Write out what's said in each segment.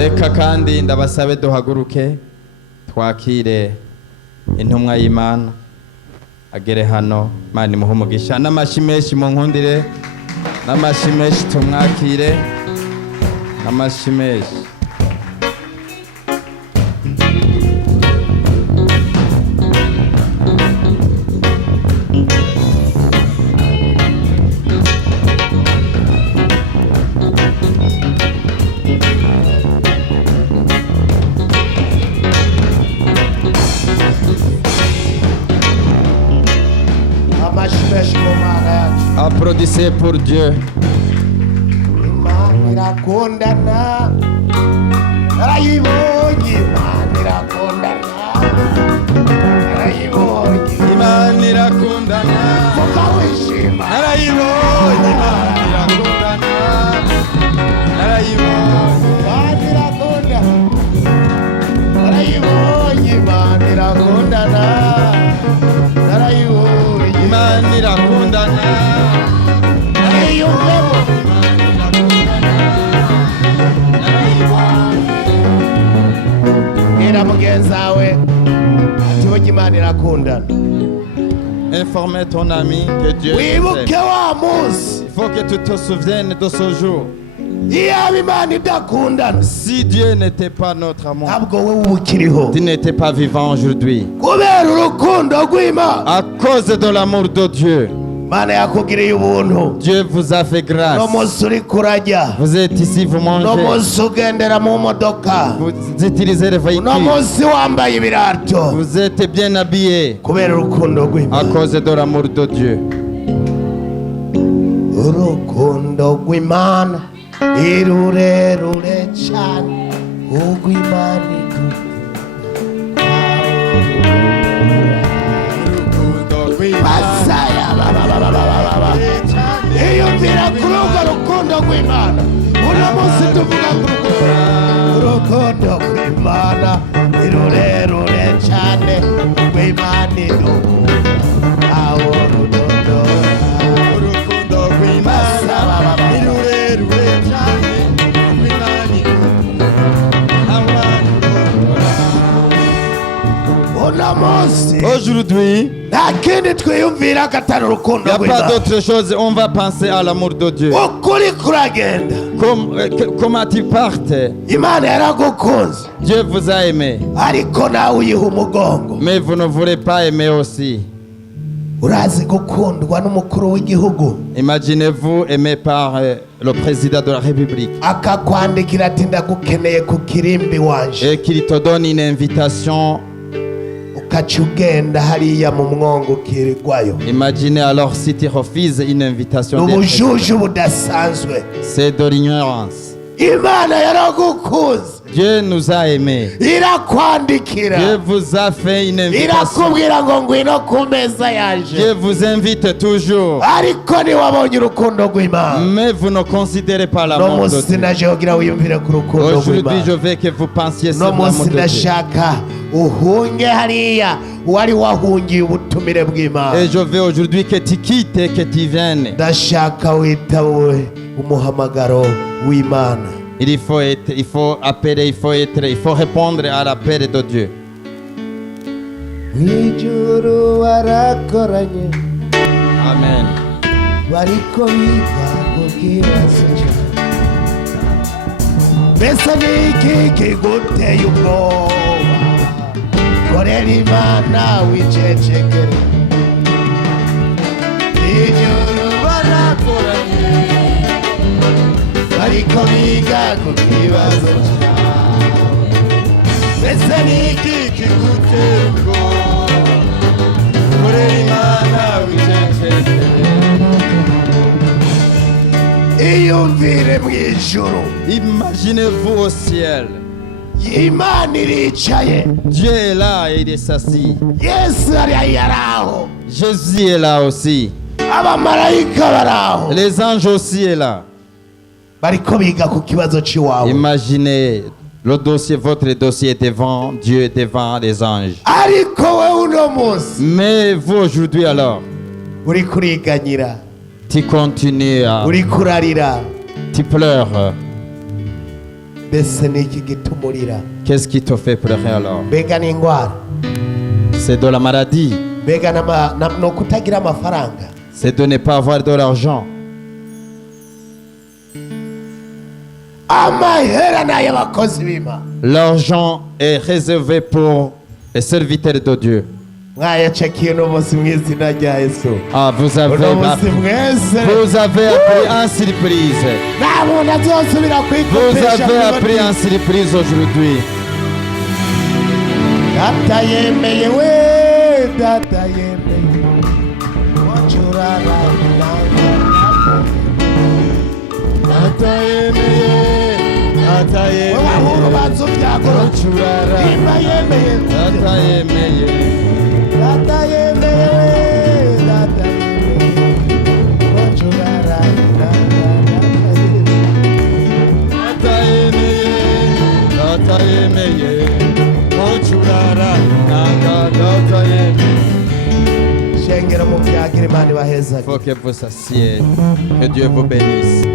reka kandi ndabasabe duhaguruke twakire intumwa y'Imana agere hano. Imana imuhe umugisha n'amashi menshi mu nkundire, n'amashi menshi tumwakire, n'amashi menshi. Applaudissez pour Dieu. Imana irakundana, narayibonye. Imana irakundana, narayibonye. Imana irakundana, vuga wishima. narayibonye. Imana irakundana, narayibonye. Imana irakundana, narayibonye. Imana irakundana, narayibonye. Imana irakundana, narayiyumvemo. Bwira mugenzi wawe ati burya Imana irakundana. Informez ton ami que Dieu Wibuke t'aime. wa munsi Il faut que tu te souviennes de ce jour. iyaba Imana idakundana Si Dieu n'était pas notre amour, ntabwo wowe uba ukiriho. tu n'étais pas vivant aujourd'hui. Kubera urukundo rw'Imana, À cause de l'amour de Dieu, Imana yakugiriye ubuntu. Dieu vous a fait No grâce. munsi uri kurajya, Vous êtes ici, vous no mangez, munsi ugendera mu modoka, vous utilisez les no véhicules, munsi wambaye ibirato, vous êtes bien habillés kubera urukundo à rw'Imana. cause de l'amour de Dieu. Urukundo rw'Imana ni rurerure cyane, urw'Imana Masaya baba iyumvira kuri urwo rukundo rw'Imana. Uno munsi tuvuga ku urukundo rw'Imana ni rurerure cyane, rw'Imana idukunda aho rudodora. Urukundo rw'Imana ni rurerure cyane, rw'Imana idukunda Uno munsi Aujourd'hui, nta kindi twiyumvira katari urukundo il n'y a pas rw'Imana. d'autre chose. On va penser à l'amour de Dieu. Ukuri kuragenda, Comment tu partes, Imana yaragukunze Dieu vous a aimé. ariko nawe uyiha umugongo. Mais vous ne voulez pas aimer aussi. Urazi gukundwa n'umukuru w'igihugu Imaginez-vous aimé par le président de la République akakwandikira ati ndagukeneye ku kirimbi wanje, et qu'il te donne une invitation. ukaca ugenda hariya mu mwongo ukirirwayo. Imaginez alors si tu refuses une invitation. Ni d'être ubujuju président. budasanzwe. C'est de l'ignorance. Imana yaragukunze, Dieu nous a aimés. irakwandikira, Dieu vous a fait une invitation. irakubwira ngo ngwino ku meza yanje, Dieu vous invite toujours. ariko ntiwabonye urukundo rw'Imana. Mais vous ne considérez pas No l'amour de munsi Dieu. naje kugira wiyumvire ku rukundo Aujourd'hui, je rw'Imana. veux que vous pensiez sur No l'amour munsi de Dieu. ndashaka uhunge hariya wari wahungiye ubutumire bw'Imana. Et je veux aujourd'hui que tu quittes et que tu viennes. Ndashaka witawe umuhamagaro w'Imana. Il faut appeler, il faut répondre à l'appel de Dieu. Mw'ijuru warakoranye, Amen. bariko biga ku kibazo cyawe. Mbese ni iki kiguteye ubwoba? Korera Imana wicecekere. Mw'ijuru warakoranye, bariko biga ku kibazo cyawe. Mbese ni iki kiguteye ubwoba? Korera Imana wicecekere. Iyumvire mw'ijuru, Imaginez-vous au ciel. Imana iricaye, Dieu est là et il est assis. Yesu yaraho, Jésus est là aussi. abamarayika baraho, Les anges aussi est là. bariko biga ku kibazo c'iwawe. Imaginez le dossier, votre dossier est devant Dieu, devant les anges. Ariko wewe uno munsi Mais vous aujourd'hui alors, uri kuriganyira, tu continues, uri kurarira, tu pleures. mbese ni iki gitumurira Qu'est-ce qui te fait pleurer alors? mbega ni indwara C'est de la maladie. mbega ni ukutagira amafaranga C'est de ne pas avoir de l'argent. amahera ni ay'abakozi b'Imana L'argent est réservé pour les serviteurs de Dieu. mwayacakiye n'umunsi mu izina rya Yesu Ah, vous uno avez munsi mwese appris en surprise. nta muntu azosubira Vous kwikopesha avez appris en surprise aujourd'hui. data yemeye we data yemeye wacurara Data yemeye, data we wahuru banzu byagoro nimba yemeye data yemeye. data yemeye we data yemeye wacurara Data yemeye, data yemeye. Ochurara, nanga, data yemeye. shengera mu byagira Imana ibaheza Il faut que vous sachiez que Dieu vous bénisse.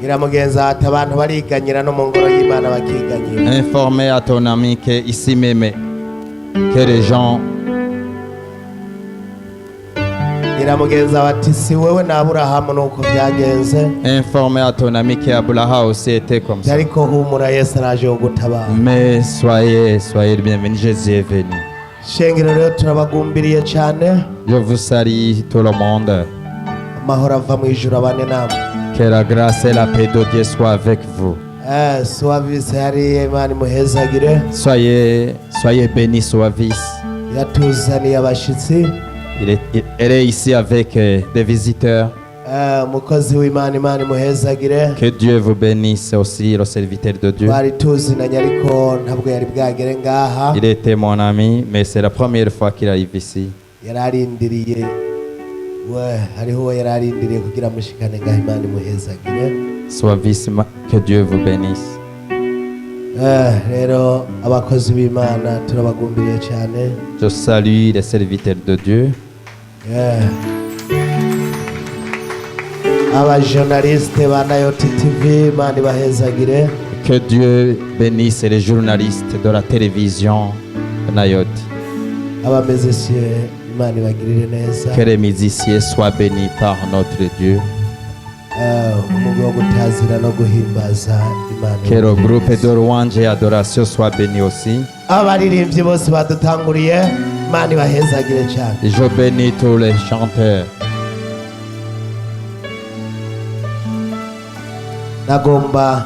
gira mugenzi ati abantu bariganyira no mu ngoro y'Imana bakiganyira Informez à ton ami que ici même, que les gens, gira mugenzi ati si wewe na Aburahamu nuko byagenze informez à ton ami qu'Abraham aussi était comme ça. ariko humura Yesu araje kugutabara Mais soyez le bienvenu, Jésus est venu. shengero rero turabagumbiriye cyane Je vous salue tout le monde. amahoro ava mu ijuru abane namwe Que la grâce et la paix de Dieu soient avec vous. suwavise hariya Imana imuhezagire Soyez bénis, Soavis. yatuzaniye abashyitsi Elle est ici avec des visiteurs. umukozi w'Imana Imana imuhezagire Que Dieu vous bénisse aussi, le serviteur de Dieu. twari tuzinanye ariko ntabwo yari bwagere ngaha Il était mon ami, mais c'est la première fois qu'il arrive ici. yari arindiriye hariho uwo yari arindiriye kugira mushikane ngaha Imana imuhezagire Soavis, que Dieu vous bénisse. rero abakozi b'Imana turabagumbiriye cyane Je salue les serviteurs de Dieu. abajournaliste ba Nayoti TV Imana ibahezagire Que Dieu bénisse les journalistes de la télévision Nayot. abamezesiye Imana ibagirire neza Que les musiciens soient bénis par notre Dieu. umugwi wo gutazira no guhimbaza Imana Que le groupe de louange et adoration soit béni aussi. abaririmbyi bose badutanguriye Imana ibahezagire cyane Et je bénis tous les chanteurs. nagomba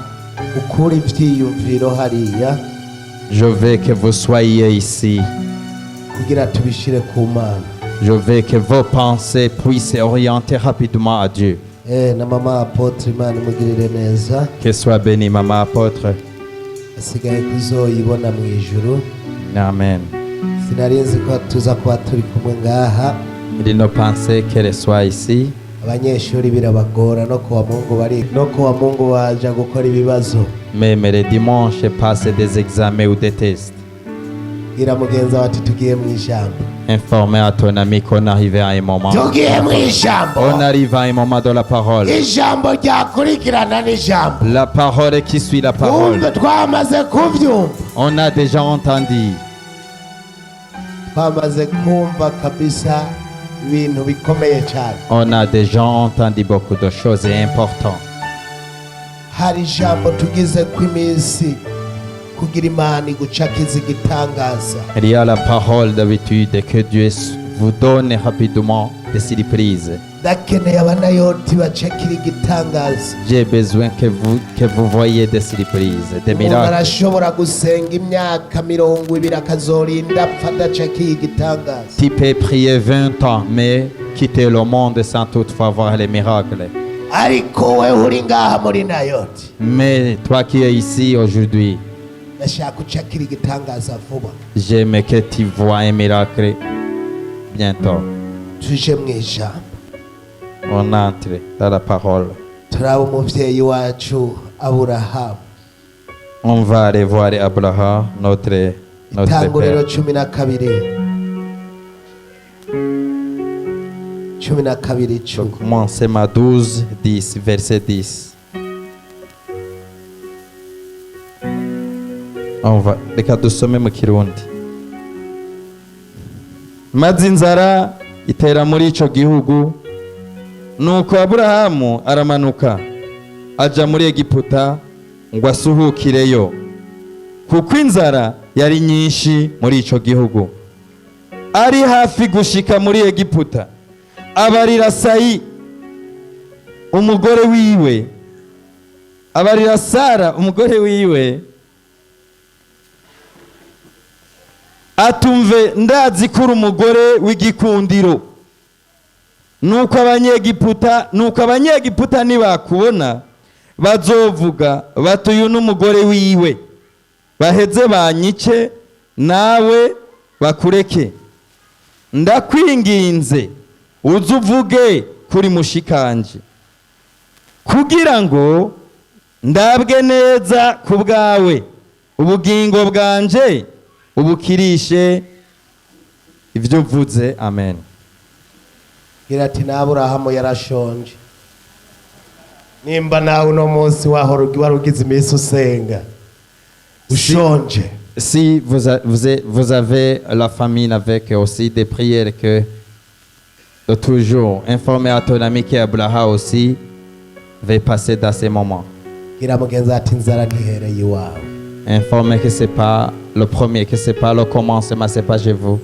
gukura ibyiyumviro hariya Je veux que vous soyez ici. kugira tubishire ku Mana Je veux que vos pensées puissent orienter rapidement à Dieu. na mama Apotre Imana imugirire neza Que soit béni, maman apôtre. asigaye kuzoyibona mu ijuru Amen. sinari nzi ko tuza kuba turi kumwe ngaha Il ne pensait qu'elle soit ici. abanyeshuri birabagora no kuwa Mungu baja gukora ibibazo Mais le dimanche, passe des examens ou des tests. gira mugenzi wawe ati tugiye mu ijambo Informer à ton ami qu'on arrive à un moment. tugiye mu ijambo On arrive à un moment de la parole. ijambo ryakurikirana n'ijambo La parole qui suit la parole. kumbe twamaze kubyumva On a déjà entendu. twamaze kumva kabisa ibintu bikomeye cyane On a déjà entendu beaucoup de choses importantes. hari ijambo tugize ku iminsi kugira Imana igucakiza igitangaza Il y a la parole d'habitude que Dieu vous donne rapidement des surprises. ndakeneye abanayoti bacakira igitangaza J'ai besoin que vous voyez des surprises, des umuntu miracles. arashobora gusenga imyaka 20 akazorinda apfa adacakiye igitangaza Tu peux prier 20 ans, mais quitter le monde sans toutefois voir les miracles. ariko wewe uri ngaha muri Nayoti Mais toi qui es ici aujourd'hui, ndashaka ucakira igitangaza vuba j'aime que tu vois un miracle bientôt. tuje mu ijambo On entre dans la parole. turaba umuvyeyi wacu Aburahamu On va aller voir Abraham, notre itanguriro père. 12 Commencement 12, 10, verset 10. reka dusome mu kirundi. Maze inzara itera muri ico gihugu, nuko Aburahamu aramanuka aja muri Egiputa ngo asuhukireyo, kuko inzara yari nyinshi muri ico gihugu. Ari hafi gushika muri Egiputa, abarira Sayi umugore wiwe, abarira Sara umugore wiwe, atumve ndazi kuri umugore w'igikundiro. Nuko abanyegiputa nibakubona bazovuga bati uyu n'umugore wiwe, baheze banyice nawe bakureke. Ndakwinginze uze uvuge kuri mushikanje, kugira ngo ndabwe neza ku bwawe, ubugingo bwanje ubukirishe ibyo uvuze. Amen. Gira ati na Aburahamu yarashonje. Nimba nawe uno munsi warugize iminsi usenga ushonje, si vous avez la famine avec aussi des prières que de toujours informer à ton ami qui est Abraham aussi va passer dans ces moments. Gira mugenzi ati inzara ntihereye iwawe. Informez que c'est pas le premier, que c'est pas le commencement, c'est pas chez vous.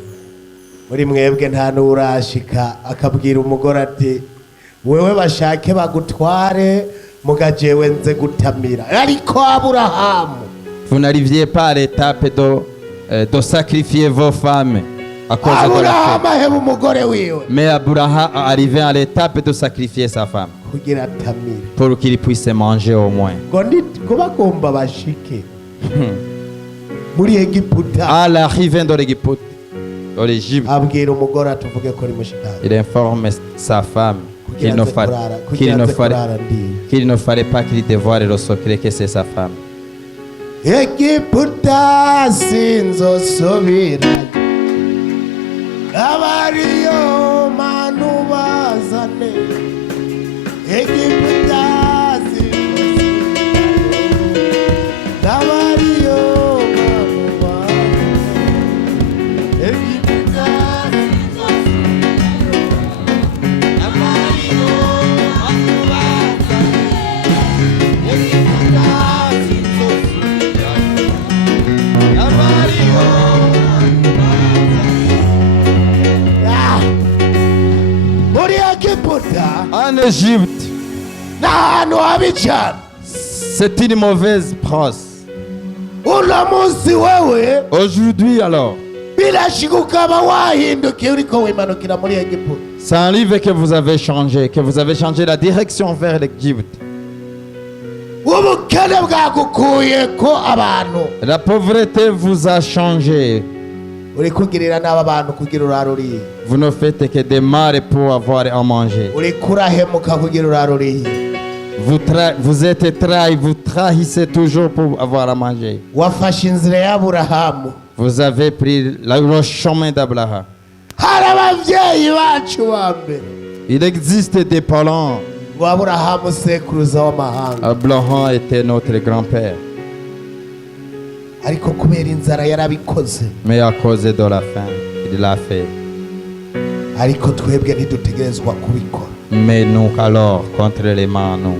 Muri mwebwe nta n'urashika akabwira umugore ati wewe bashake bagutware mugajewe nze gutamira. Ariko Aburahamu, vous n'arriviez pas à l'étape de sacrifier vos femmes à cause de la fête. Mais Abraham est arrivé à l'étape de sacrifier sa femme pour qu'il puisse manger au moins. À l'arrivée de l'Égypte, il informe sa femme qu'il ne fallait pas qu'il dévoile le secret que c'est sa femme. Egiputa sinzosubira abariyo manu bazane. Egiputa sinzosubira abariyo manu bazane. Egiputa sinzosubira abariyo manu bazane. Egiputa en Égypte, c'est une mauvaise prose. Aujourd'hui alors, ça arrive que vous avez changé la direction vers l'Égypte. La pauvreté vous a changé. Vous ne faites que des marres pour avoir à manger. Vous êtes trahi, vous trahissez toujours pour avoir à manger. Vous avez pris le chemin d'Abraham. Il existe des parents. Abraham était notre grand-père. Mais à cause de la faim, il l'a fait. Mais nous alors, contrairement à nous,